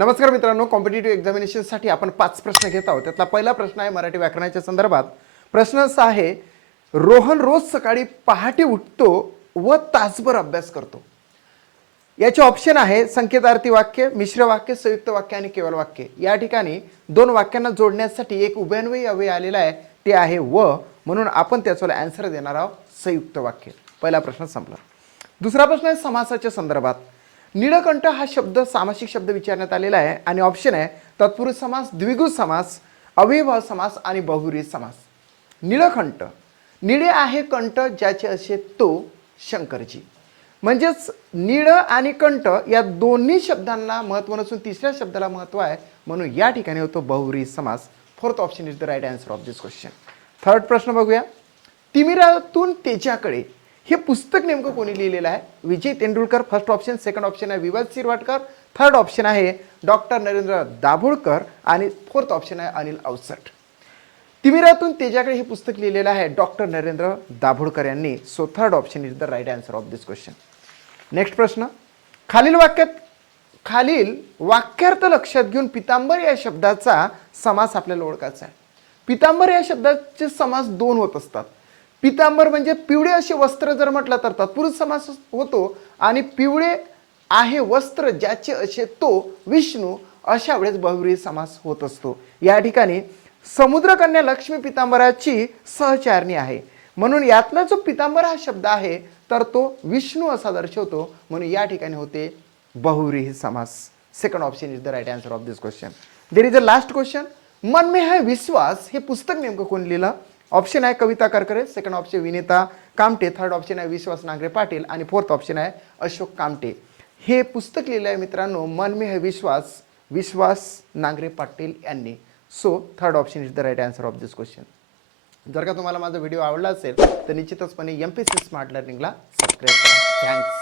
नमस्कार मित्रांनो, कॉम्पिटिटिव्ह एक्झामिनेशनसाठी आपण 5 प्रश्न घेत आहोत. त्यातला पहिला प्रश्न आहे मराठी व्याकरणाच्या संदर्भात. प्रश्न असा आहे, रोहन रोज सकाळी पहाटे उठतो व तासभर अभ्यास करतो. याचे ऑप्शन आहे संकेतार्थी वाक्य, मिश्र वाक्य, संयुक्त वाक्य आणि केवळ वाक्य. या ठिकाणी दोन वाक्यांना जोडण्यासाठी एक उभयन्वयी अव्यय आलेला आहे, ते आहे व, म्हणून आपण त्याचा आन्सर देणार आहोत संयुक्त वाक्य. पहिला प्रश्न संपला. दुसरा प्रश्न आहे समासाच्या संदर्भात. नीळकंठ हा शब्द सामासिक शब्द विचारण्यात आलेला आहे आणि ऑप्शन आहे तत्पुरुष समास, द्विगु समास, अव्ययभाव समास आणि बहुव्रीही समास. नीळकंठ, निळे आहे कंठ ज्याचे असे तो शंकरजी. म्हणजेच नीळ आणि कंठ या दोन्ही शब्दांना महत्त्व नसून तिसऱ्या शब्दाला महत्त्व आहे, म्हणून या ठिकाणी होतो बहुव्रीही समास. Fourth option is the right answer of this question. Third प्रश्न बघूया. तिमिरातून तेजाकडे हे पुस्तक नेमकं कोणी लिहिलेलं आहे? Vijay Tendulkar first option. Second option आहे विवाद शिरवाडकर. थर्ड ऑप्शन आहे डॉक्टर नरेंद्र दाभोळकर आणि फोर्थ ऑप्शन आहे अनिल अवचट. तिमिरातून तेजाकडे हे पुस्तक लिहिलेलं आहे डॉक्टर नरेंद्र दाभोळकर यांनी. So third option is the right answer of this question. Next प्रश्न. खालील वाक्यार्थ लक्षात घेऊन पितांबर या शब्दाचा समास आपल्याला ओळखायचा आहे. पितांबर या शब्दाचे समास दोन होत असतात. पितांबर म्हणजे पिवळे असे वस्त्र जर म्हटलं तर तत्पुरुष समास होतो आणि पिवळे आहे वस्त्र ज्याचे असे तो विष्णू, अशा वेळेस बहुव्रीही समास होत असतो. या ठिकाणी समुद्रकन्या लक्ष्मी पितांबराची सहचारणी आहे, म्हणून यातला जो पितांबर हा शब्द आहे तर तो विष्णू असा दर्शवतो, म्हणून या ठिकाणी होते बहुव्रीही समास. Second option is the right answer of this question. There is a last question. मन में है विश्वास हे पुस्तक नेमकं कोण लिहिलं? ऑप्शन आहे Kavita Karkare, second option Vinita Kamte, third option आहे विश्वास नांगरे पाटील आणि फोर्थ ऑप्शन आहे अशोक कामटे. हे पुस्तक लिहिलं आहे मित्रांनो मन में है विश्वास, विश्वास नांगरे पाटील यांनी. So third option is the right answer of this question. जर का तुम्हाला माझा व्हिडिओ आवडला असेल तर निश्चितचपणे MPSC स्मार्ट लर्निंगला सबस्क्राईब करा. थँक्स.